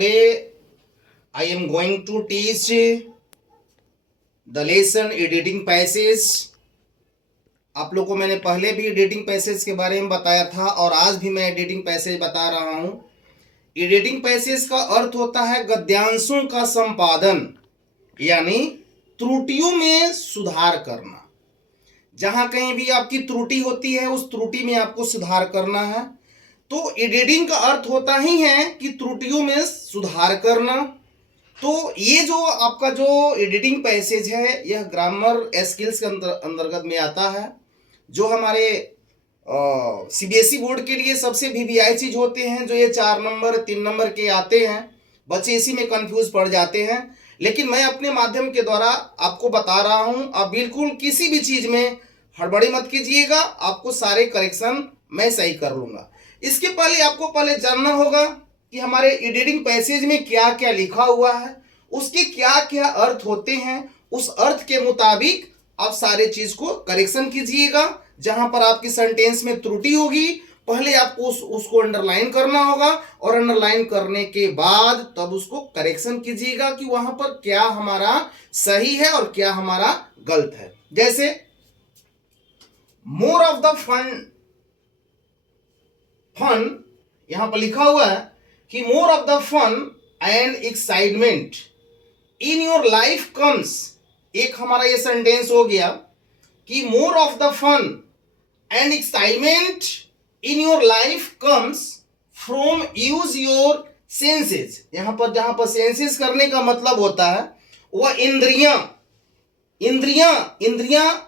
Today I am going to teach the lesson editing passage. आप लोग को मैंने पहले भी एडिटिंग पैसेज के बारे में बताया था और आज भी मैं एडिटिंग पैसेज बता रहा हूं. एडिटिंग पैसेज का अर्थ होता है गद्यांशों का संपादन, यानी त्रुटियों में सुधार करना. जहां कहीं भी आपकी त्रुटि होती है उस त्रुटि में आपको सुधार करना है. तो एडिटिंग का अर्थ होता ही है कि त्रुटियों में सुधार करना. तो ये जो आपका जो एडिटिंग पैसेज है यह ग्रामर स्किल्स के अंतर्गत में आता है, जो हमारे सीबीएसई बोर्ड के लिए सबसे वीवीआई चीज होते हैं. जो ये 4 नंबर 3 नंबर के आते हैं, बच्चे इसी में कंफ्यूज पड़ जाते हैं. लेकिन मैं अपने माध्यम के द्वारा आपको बता रहा हूं, आप बिल्कुल किसी भी चीज में हड़बड़ी मत कीजिएगा, आपको सारे करेक्शन मैं सही कर लूंगा. इसके पहले आपको जानना होगा कि हमारे एडिटिंग पैसेज में क्या क्या लिखा हुआ है, उसके क्या क्या अर्थ होते हैं. उस अर्थ के मुताबिक आप सारे चीज को करेक्शन कीजिएगा. जहां पर आपकी सेंटेंस में त्रुटि होगी पहले आपको उसको अंडरलाइन करना होगा और अंडरलाइन करने के बाद तब उसको करेक्शन कीजिएगा कि वहां पर क्या हमारा सही है और क्या हमारा गलत है. जैसे मोर ऑफ द फन यहां पर लिखा हुआ है कि more of the fun and excitement in your life comes. एक हमारा ये सेंटेंस हो गया कि more of the fun and excitement in your life comes from use your senses. यहां पर जहां पर सेंसेस करने का मतलब होता है वह इंद्रियां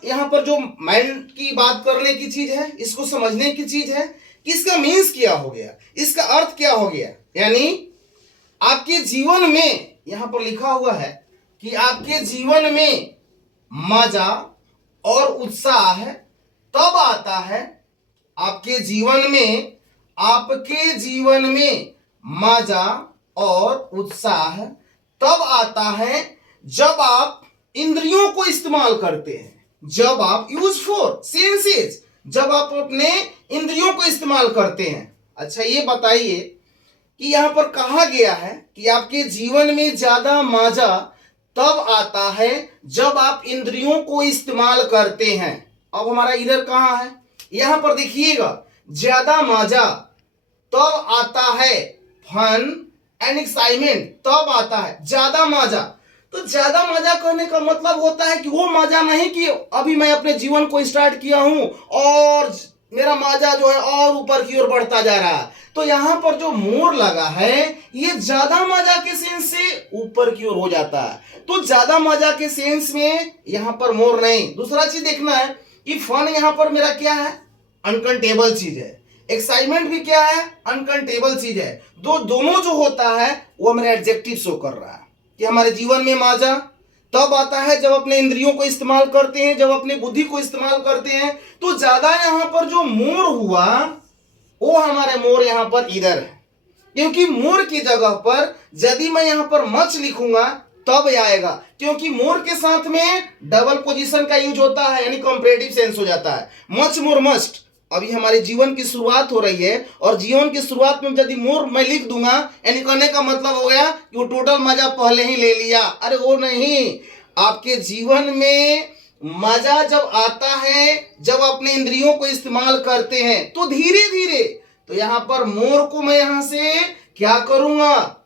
यहां पर जो माइंड की बात करने की चीज है, इसको समझने की चीज है कि इसका मीन्स क्या हो गया, इसका अर्थ क्या हो गया. यानी आपके जीवन में यहां पर लिखा हुआ है कि आपके जीवन में मजा और उत्साह तब आता है, आपके जीवन में मजा और उत्साह तब आता है जब आप इंद्रियों को इस्तेमाल करते हैं, जब आप यूज फॉर सेंसेस, जब आप अपने इंद्रियों को इस्तेमाल करते हैं. अच्छा ये बताइए कि यहां पर कहा गया है कि आपके जीवन में ज्यादा मजा तब आता है जब आप इंद्रियों को इस्तेमाल करते हैं. अब हमारा इधर कहां है, यहां पर देखिएगा, ज्यादा मजा तब आता है, फन एंड एक्साइटमेंट तब आता है ज्यादा मजा. तो ज्यादा मजा कहने का मतलब होता है कि वो मजा नहीं कि अभी मैं अपने जीवन को स्टार्ट किया हूं और मेरा मजा जो है और ऊपर की ओर बढ़ता जा रहा है. तो यहां पर जो मोर लगा है ये ज्यादा मजा के सेंस से ऊपर की ओर हो जाता है. तो ज्यादा मजा के सेंस में यहां पर मोर नहीं. दूसरा चीज देखना है कि फन यहां पर मेरा क्या है, अनकंटेबल चीज है. एक्साइटमेंट भी क्या है, अनकंटेबल चीज है. दोनों जो होता है वो मेरा एडजेक्टिव शो कर रहा है कि हमारे जीवन में मजा तब आता है जब अपने इंद्रियों को इस्तेमाल करते हैं, जब अपनी बुद्धि को इस्तेमाल करते हैं. तो ज्यादा यहां पर जो मोर हुआ वो हमारे मोर यहां पर इधर है, क्योंकि मोर की जगह पर यदि मैं यहां पर मच लिखूंगा तब आएगा, क्योंकि मोर के साथ में डबल पोजीशन का यूज होता है, यानी कंपैरेटिव सेंस हो जाता है. Much more must. अभी हमारे जीवन की शुरुआत हो रही है और जीवन की शुरुआत में यदि मोर मैं लिख दूंगा यानी कहने का मतलब हो गया कि वो टोटल मजा पहले ही ले लिया. अरे वो नहीं, आपके जीवन में मजा जब आता है जब अपने इंद्रियों को इस्तेमाल करते हैं तो धीरे धीरे. तो यहां पर मोर को मैं यहां से क्या करूंगा,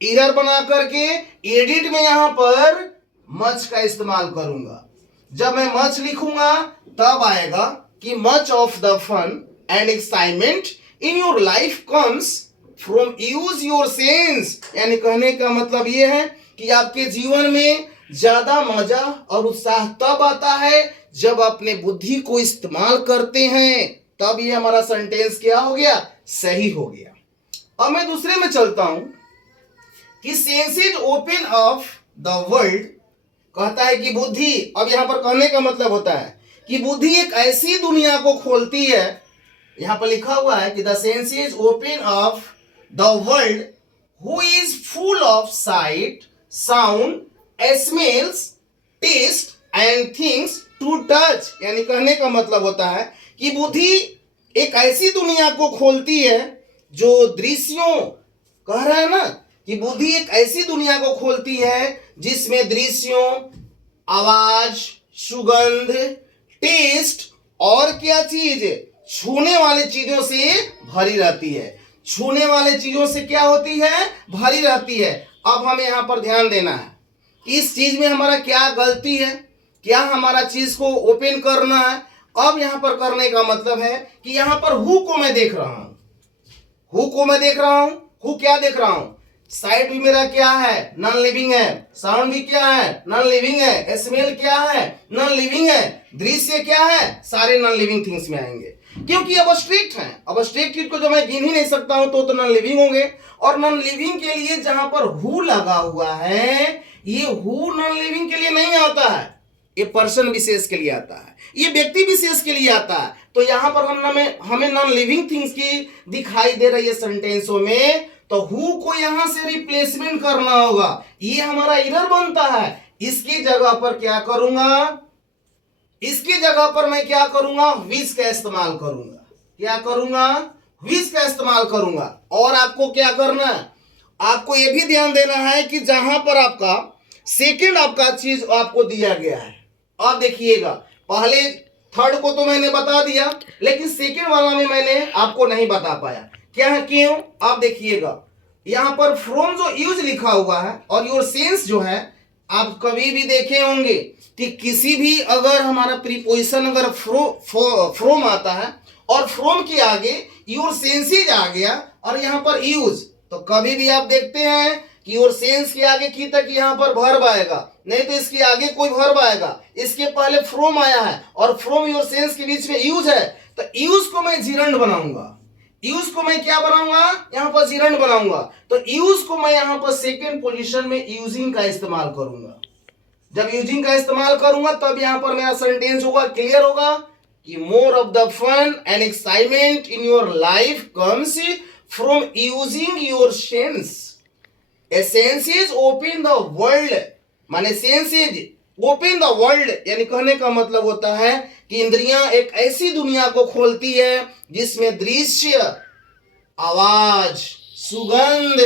इरर बना करके एडिट में यहां पर मच का इस्तेमाल करूंगा. जब मैं मच लिखूंगा तब आएगा कि much of the fun and excitement in your life comes from use your sense. यानी कहने का मतलब यह है कि आपके जीवन में ज्यादा मजा और उत्साह तब आता है जब अपने बुद्धि को इस्तेमाल करते हैं. तब ये हमारा सेंटेंस क्या हो गया, सही हो गया. अब मैं दूसरे में चलता हूं कि senses open of the world. कहता है कि बुद्धि, अब यहां पर कहने का मतलब होता है कि बुद्धि एक ऐसी दुनिया को खोलती है. यहां पर लिखा हुआ है कि the senses open of the world who is full of sight, sound, smells, taste and things to touch. यानी कहने का मतलब होता है कि बुद्धि एक ऐसी दुनिया को खोलती है जो दृश्यों, कह रहा है ना कि बुद्धि एक ऐसी दुनिया को खोलती है जिसमें दृश्यों, आवाज, सुगंध, टेस्ट और क्या चीज, छूने वाले चीजों से भरी रहती है। छूने वाले चीजों से क्या होती है, भरी रहती है। अब हमें यहाँ पर ध्यान देना है कि इस चीज में हमारा क्या गलती है, क्या हमारा चीज को ओपन करना है। अब यहाँ पर करने का मतलब है कि यहाँ पर हु को मैं देख रहा हूं, हु को मैं देख रहा हूं। हु क्या देख रहा हूं, साइट भी मेरा क्या है, नॉन लिविंग है। साउंड भी क्या है, नॉन लिविंग है। स्मेल क्या है, नॉन लिविंग है। दृश्य क्या है, सारे नॉन लिविंग थिंग्स में आएंगे, क्योंकि अब स्ट्रिक्ट है। अब स्ट्रिक्ट चीज को जो मैं गिन ही नहीं सकता हूं तो नॉन लिविंग होंगे। और नॉन लिविंग के लिए जहां पर हु लगा हुआ है, ये हु नॉन लिविंग के लिए नहीं आता है, ये पर्सन विशेष के लिए आता है, ये व्यक्ति विशेष के लिए आता है। तो यहां पर हमें नॉन लिविंग थिंग्स की दिखाई दे रही है सेंटेंसों में, तो हु को यहां से रिप्लेसमेंट करना होगा। ये हमारा एरर बनता है। इसकी जगह पर क्या करूंगा, इसकी जगह पर मैं क्या करूंगा, विच का इस्तेमाल करूंगा। क्या करूंगा, विच का इस्तेमाल करूंगा। और आपको क्या करना है, आपको यह भी ध्यान देना है कि जहां पर आपका सेकंड आपका चीज आपको दिया गया है, आप देखिएगा, पहले थर्ड को तो मैंने बता दिया, लेकिन सेकंड वाला में मैंने आपको नहीं बता पाया। क्या है, क्यों, आप देखिएगा यहां पर फ्रॉम जो यूज लिखा हुआ है और योर सेंस जो है, आप कभी भी देखे होंगे कि किसी भी अगर हमारा प्रीपोजिशन अगर फ्रॉम आता है और फ्रॉम के आगे योर सेंसेज आ गया और यहां पर यूज, तो कभी भी आप देखते हैं कि योर सेंस के आगे की तक यहां पर वर्ब आएगा, नहीं तो इसके आगे कोई वर्ब आएगा। इसके पहले फ्रॉम आया है और फ्रॉम योर सेंस के बीच में यूज है, तो यूज को मैं जिरंड बनाऊंगा। यूज को मैं क्या बनाऊंगा, यहां पर जिरंड बनाऊंगा। तो यूज को मैं यहां पर सेकंड पोजीशन में यूजिंग का इस्तेमाल करूंगा। जब यूजिंग का इस्तेमाल करूंगा तब यहां पर मेरा सेंटेंस होगा, क्लियर होगा कि more of the fun and excitement in your life comes from using your sense. Senses open the world, माने सेंसेज ओपन द वर्ल्ड, यानी कहने का मतलब होता है कि इंद्रियां एक ऐसी दुनिया को खोलती है जिसमें दृश्य, आवाज, सुगंध,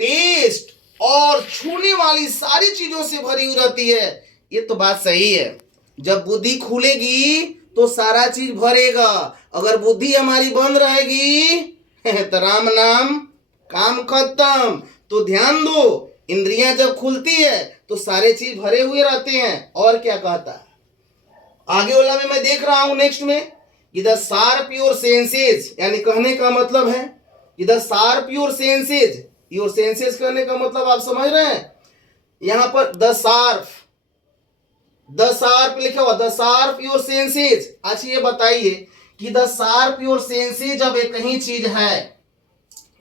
टेस्ट और छूने वाली सारी चीजों से भरी हुई रहती है। ये तो बात सही है, जब बुद्धि खुलेगी तो सारा चीज भरेगा। अगर बुद्धि हमारी बंद रहेगी तो राम नाम काम खत्म। तो ध्यान दो, इंद्रियां जब खुलती है तो सारे चीज भरे हुए रहते हैं। और क्या कहता है आगे वाला में मैं देख रहा हूं नेक्स्ट में, इधर शार्प योर सेंसेज, यानी कहने का मतलब है इधर sharp your senses. Your senses कहने का मतलब आप समझ रहे हैं, यहां पर द शार्प लिखा हुआ, द शार्प योर सेंसेज। अच्छा ये बताइए कि द शार्प योर सेंसेज जब एक ही चीज है,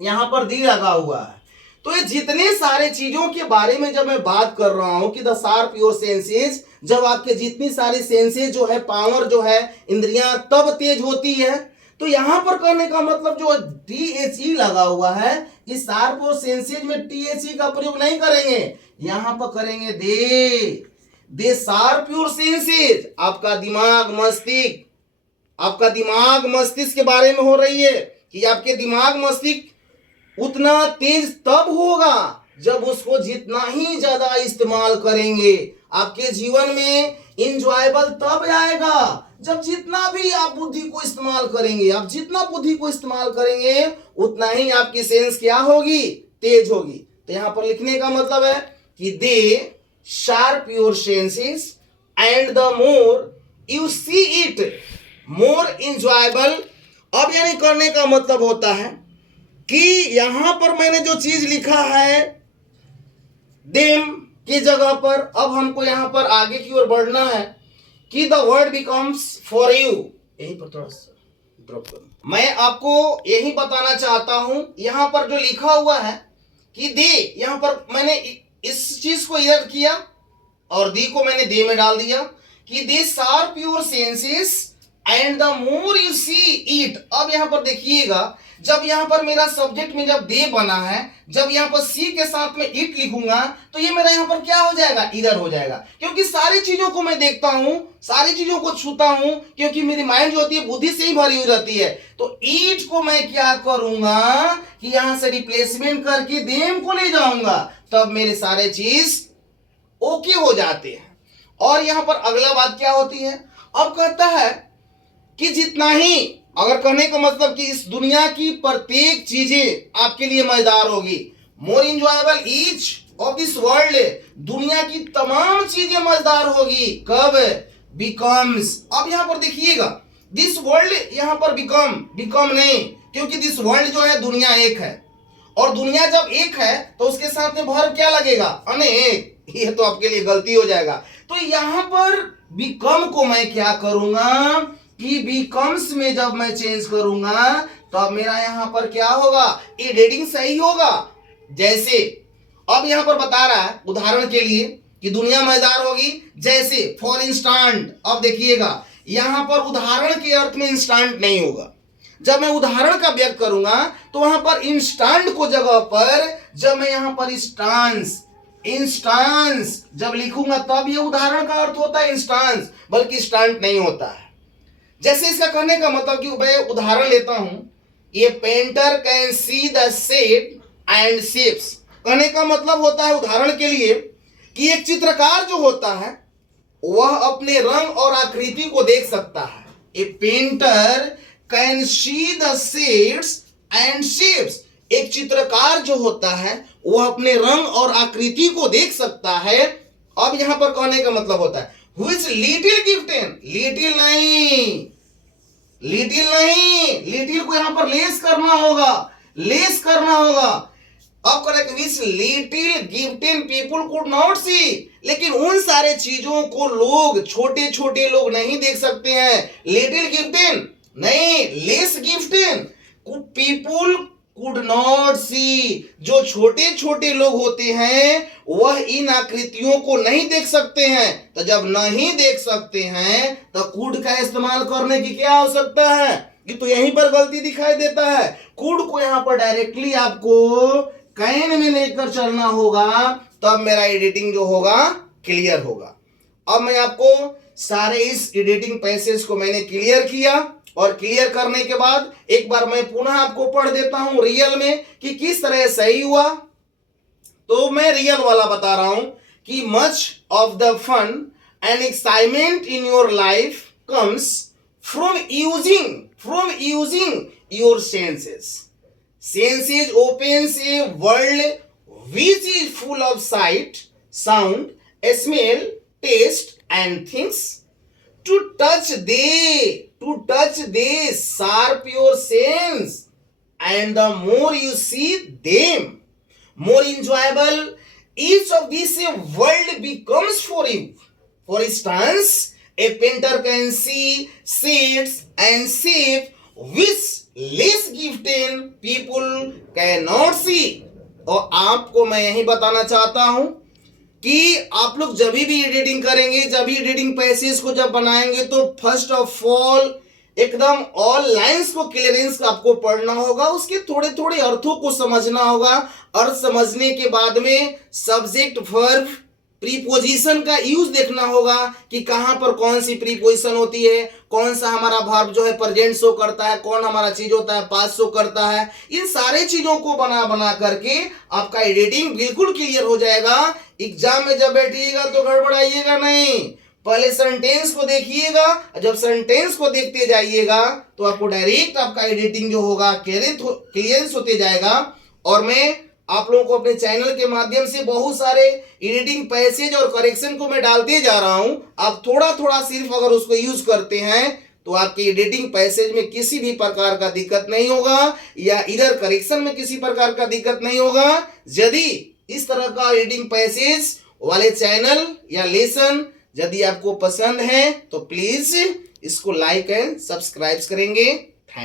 यहां पर दी लगा हुआ है, तो ये जितने सारे चीजों के बारे में जब मैं बात कर रहा हूं कि द शार्प योर सेंसेज, जब आपके जितनी सारी सेंसेज जो है, पावर जो है, इंद्रियां तब तेज होती है। तो यहां पर करने का मतलब जो THE लगा हुआ है, इस शार्प और सेंसेज में THE का प्रयोग नहीं करेंगे, यहां पर करेंगे दे शार्प योर सेंसेज। आपका दिमाग मस्तिष्क के बारे में हो रही है कि आपके दिमाग मस्तिष्क उतना तेज तब होगा जब उसको जितना ही ज्यादा इस्तेमाल करेंगे। आपके जीवन में इंजॉयबल तब आएगा जब जितना भी आप बुद्धि को इस्तेमाल करेंगे। आप जितना बुद्धि को इस्तेमाल करेंगे उतना ही आपकी सेंस क्या होगी, तेज होगी। तो यहां पर लिखने का मतलब है कि they sharp your senses and the more you see it more enjoyable. अब यानी करने का मतलब होता है कि यहां पर मैंने जो चीज लिखा है देम की जगह पर, अब हमको यहां पर आगे की ओर बढ़ना है कि the word becomes for you. यहीं पर थोड़ा सा ड्रॉप करूं, मैं आपको यही बताना चाहता हूं, यहां पर जो लिखा हुआ है कि दे, यहां पर मैंने इस चीज को एड किया और दी को मैंने दे में डाल दिया कि they sharp your senses and the more you see it. अब यहां पर देखिएगा, जब यहाँ पर मेरा सब्जेक्ट में जब दे बना है, जब यहाँ पर सी के साथ में इट लिखूंगा तो ये मेरा यहाँ पर क्या हो जाएगा, इधर हो जाएगा, क्योंकि सारी चीजों को मैं देखता हूं, सारी चीजों को छूता हूं, क्योंकि मेरी माइंड जो होती है बुद्धि से ही भरी हुई रहती है। तो ईट को मैं क्या करूंगा कि यहां से रिप्लेसमेंट करके देम को ले जाऊंगा, तब मेरे सारे चीज ओके हो जाते हैं। और यहां पर अगला बात क्या होती है, अब कहता है कि जितना ही, अगर कहने का मतलब कि इस दुनिया की प्रत्येक चीजें आपके लिए मजेदार होगी, मोर enjoyable each of this world, दुनिया की तमाम चीजें मजेदार होगी, कब, बिकम्स। अब यहां पर देखिएगा दिस वर्ल्ड, यहां पर बिकम नहीं, क्योंकि दिस वर्ल्ड जो है दुनिया एक है, और दुनिया जब एक है तो उसके साथ में वर्ब क्या लगेगा, अनेक। ये तो आपके लिए गलती हो जाएगा। तो यहां पर बिकम को मैं क्या करूंगा कि बिकम्स में जब मैं चेंज करूंगा तो मेरा यहां पर क्या होगा, एडिटिंग सही होगा। जैसे अब यहां पर बता रहा है उदाहरण के लिए कि दुनिया मजेदार होगी, जैसे फॉर इंस्टांट। अब देखिएगा यहां पर उदाहरण के अर्थ में इंस्टांट नहीं होगा, जब मैं उदाहरण का व्यक्त करूंगा तो वहां पर इंस्टांट को जगह पर जब मैं यहां पर इंस्टांस जब लिखूंगा तब ये उदाहरण का अर्थ होता है इंस्टांस, बल्कि स्टांट नहीं होता है। जैसे इसका कहने का मतलब कि मैं उदाहरण लेता हूं, ये painter can see the shape and shapes. कहने का मतलब होता है उदाहरण के लिए कि एक चित्रकार जो होता है वह अपने रंग और आकृति को देख सकता है। ए painter can see the shades and shapes, एक चित्रकार जो होता है वह अपने रंग और आकृति को देख सकता है। अब यहां पर कहने का मतलब होता है who is little gifted, little नहीं, लिटिल को यहां पर लेस करना होगा। अब correct, which little gifted people could not see, लेकिन उन सारे चीजों को लोग, छोटे छोटे लोग नहीं देख सकते हैं। लिटिल गिफ्टेन नहीं, लेस गिफ्टेन पीपुल कुड नॉट सी, जो छोटे छोटे लोग होते हैं वह इन आकृतियों को नहीं देख सकते हैं। तो जब नहीं देख सकते हैं तो कुड का इस्तेमाल करने की क्या आवश्यकता है, कि तो यहीं पर गलती दिखाई देता है। कुड को यहां पर डायरेक्टली आपको कैन में लेकर चलना होगा, तब मेरा एडिटिंग जो होगा क्लियर होगा। अब मैं आपको सारे इस एडिटिंग पैसेज को मैंने क्लियर किया, और क्लियर करने के बाद एक बार मैं पुनः आपको पढ़ देता हूं रियल में कि किस तरह सही हुआ। तो मैं रियल वाला बता रहा हूं कि much of the fun and excitement in your life comes from using your senses opens a world which is full of sight, sound, smell, taste and things. To touch they sharp your sense, and the more you see them, more enjoyable each of these world becomes for you. For instance, a painter can see shades and shape which less gifted people cannot see. और आपको मैं यही बताना चाहता हूं कि आप लोग जब भी एडिटिंग करेंगे, जब भी एडिटिंग पैसेज को जब बनाएंगे, तो फर्स्ट ऑफ ऑल एकदम ऑल लाइंस को क्लियरेंस आपको पढ़ना होगा, उसके थोड़े थोड़े अर्थों को समझना होगा। अर्थ समझने के बाद में सब्जेक्ट, वर्ब, प्रीपोजिशन का यूज देखना होगा कि कहां पर कौन सी प्रीपोजिशन होती है, कौन सा हमारा वर्ब जो है प्रेजेंट शो करता है, कौन हमारा चीज होता है पास्ट शो करता है। इन सारे चीजों को बना करके आपका एडिटिंग बिल्कुल क्लियर हो जाएगा। एग्जाम में जब बैठिएगा तो गड़बड़ाइएगा नहीं, पहले सेंटेंस को देखिएगा, जब सेंटेंस को देखते जाइएगा तो आपको डायरेक्ट आपका एडिटिंग जो होगा क्लियरेंस होते जाएगा। और मैं आप लोगों को अपने चैनल के माध्यम से बहुत सारे एडिटिंग पैसेज और करेक्शन को मैं डालते जा रहा हूं। आप थोड़ा थोड़ा सिर्फ अगर उसको यूज करते हैं तो आपके एडिटिंग पैसेज में किसी भी प्रकार का दिक्कत नहीं होगा, या इधर करेक्शन में किसी प्रकार का दिक्कत नहीं होगा। यदि इस तरह का एडिटिंग पैसेज वाले चैनल या लेसन यदि आपको पसंद है तो प्लीज इसको लाइक एंड सब्सक्राइब करेंगे।